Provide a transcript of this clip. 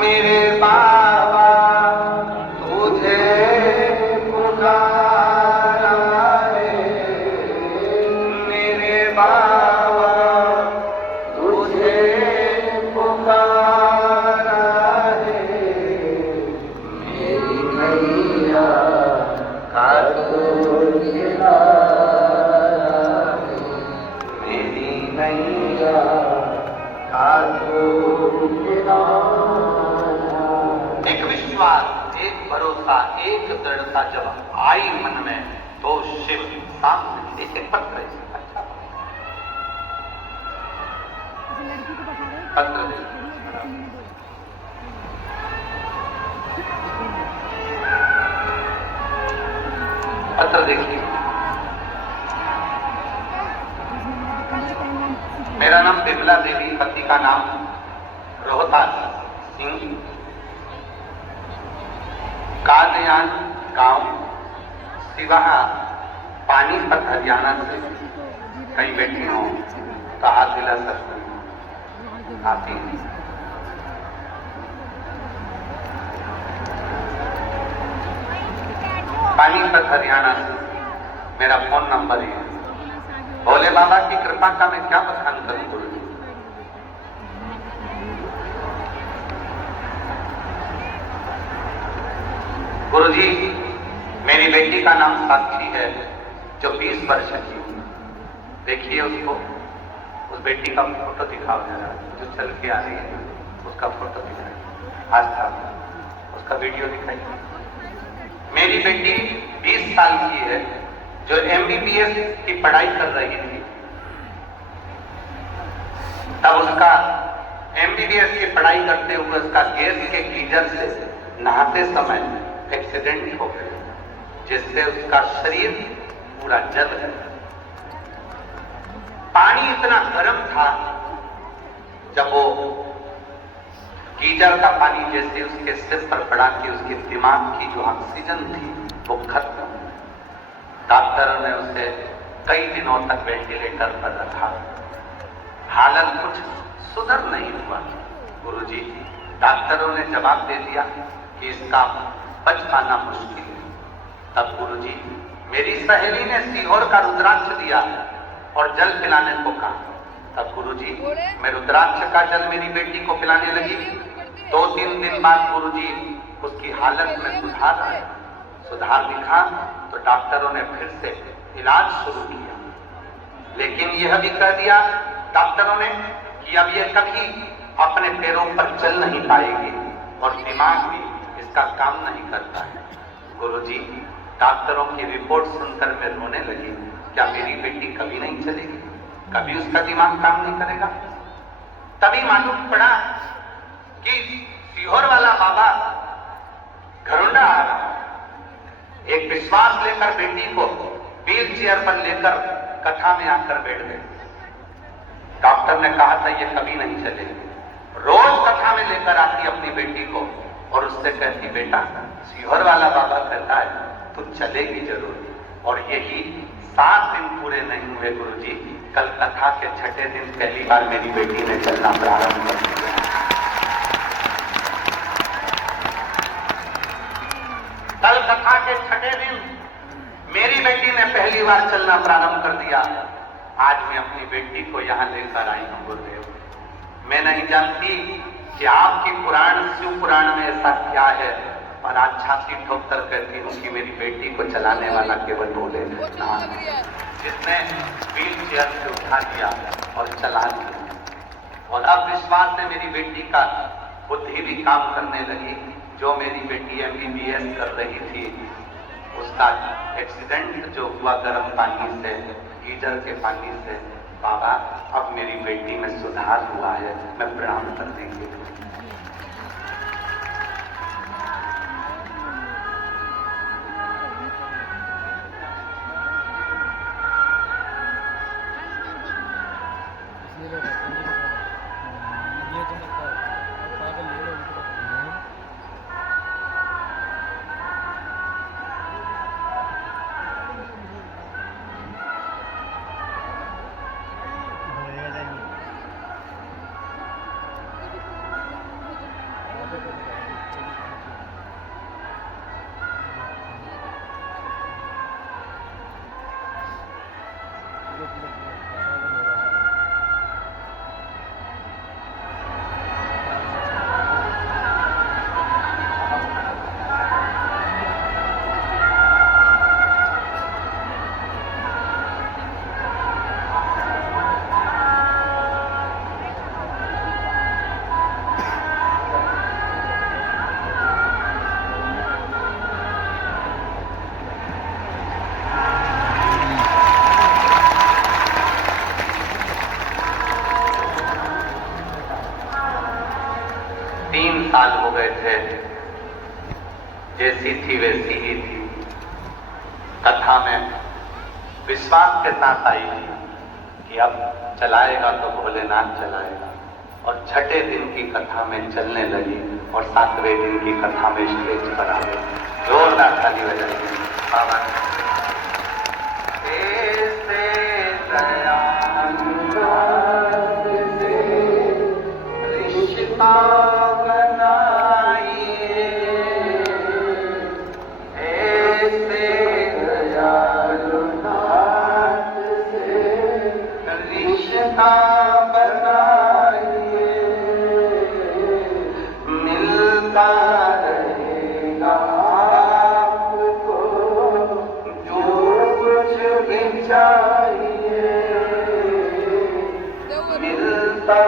मेरे बाबा तुझे पुकारा है, मेरे बाबा तुझे पुकारा है, मेरी नैया का तू किनारा है, मेरी नैया का तू किनारा। एक विश्वास, एक भरोसा, एक दृढ़ता जब आई मन में तो शिव सामने एक पत्र है। अच्छा पत्र पत्र देखिए। मेरा नाम बिमला देवी, पति का नाम रोहतास सिंह, कादयान गांव सिवाहा पानीपत हरियाणा से कई बेटियों का हाथ दिला सकते आती हैं। पानीपत हरियाणा से मेरा फोन नंबर है। भोले बाबा की कृपा का मैं क्या बखान करूं गुरु जी। गुरु जी, मेरी बेटी का नाम साक्षी है जो 20 वर्ष की। देखिए उसको, उस बेटी का फोटो दिखाओ जरा, जो चल के आ रही है उसका फोटो दिखाइए, आज था उसका वीडियो दिखाइए। मेरी बेटी 20 साल की है जो MBBS की पढ़ाई कर रही थी। तब उसका MBBS की पढ़ाई करते हुए उसका गैस के गीजर से नहाते समय एक्सीडेंट हो गया, जिससे उसका शरीर पूरा जल गया। पानी इतना गर्म था, जब वो गीजर का पानी जैसे उसके सिर पर पड़ा कि उसके दिमाग की जो ऑक्सीजन थी वो खत्म। डॉक्टरों ने उसे कई दिनों तक वेंटिलेटर पर रखा, हालत कुछ सुधर नहीं हुआ। गुरुजी, डॉक्टरों ने जवाब दे दिया कि इसका बच पाना मुश्किल है। तब गुरुजी, मेरी सहेली ने सीहोर का रुद्राक्ष दिया और जल पिलाने को कहा। तब गुरुजी, मैं रुद्राक्ष का जल मेरी बेटी को पिलाने लगी। 2-3 दिन बाद गुरुजी उसकी हालत में सुधार दिखा तो डॉक्टरों ने फिर से इलाज शुरू किया, लेकिन यह भी कह दिया डॉक्टरों ने कि अब ये कभी अपने पैरों पर चल नहीं पाएगी और दिमाग भी इसका काम नहीं करता है। गुरुजी, डॉक्टरों की रिपोर्ट सुनकर मैं रोने लगी। क्या मेरी बेटी कभी नहीं चलेगी, कभी उसका दिमाग काम नहीं करेगा? तभी मालूम पड़ा कि सीहोर वाला बाबा घरुंडा आ रहा, एक विश्वास लेकर बेटी को व्हील चेयर पर लेकर कथा में आकर बैठ गए। डॉक्टर ने कहा था ये कभी नहीं चलेगी। रोज कथा में लेकर आती अपनी बेटी को और उससे कहती, बेटा सीहोर वाला बाबा कहता है तू चलेगी जरूर। और यही 7 दिन पूरे नहीं हुए गुरुजी, कल कथा के 6ठे दिन पहली बार मेरी बेटी ने चलना प्रारंभ कर दिया। कल कथा के 6ठे दिन मेरी बेटी ने पहली बार चलना प्रारंभ कर दिया। आज मैं अपनी बेटी को यहाँ लेकर आई हूँ गुरुदेव। मैं नहीं जानती कि आपकी पुराण, शिव पुराण में ऐसा क्या है, और आज छाती ठोककर कहती हूँ कि मेरी बेटी को चलाने वाला केवल भोलेनाथ, जिसने व्हील चेयर से उठा दिया और चला दिया। और अब विश्वास से मेरी बेटी का बुद्धि भी काम करने लगी। जो मेरी बेटी MBBS कर रही थी, उसका एक्सीडेंट जो हुआ गर्म पानी से, गीजर के पानी से, बाबा अब मेरी बेटी में सुधार हुआ है। मैं प्रणाम करने के लिए गए थे, जैसी थी वैसी ही थी। कथा में विश्वास के साथ आई थी कि अब चलाएगा तो भोलेनाथ चलाएगा, और छठे दिन की कथा में चलने लगी और 7वें दिन की कथा में स्टेज पर आ गई। जोरदार ताली बजाइए। मिलता रहेगा आपको जो कुछ भी चाहिए, मिलता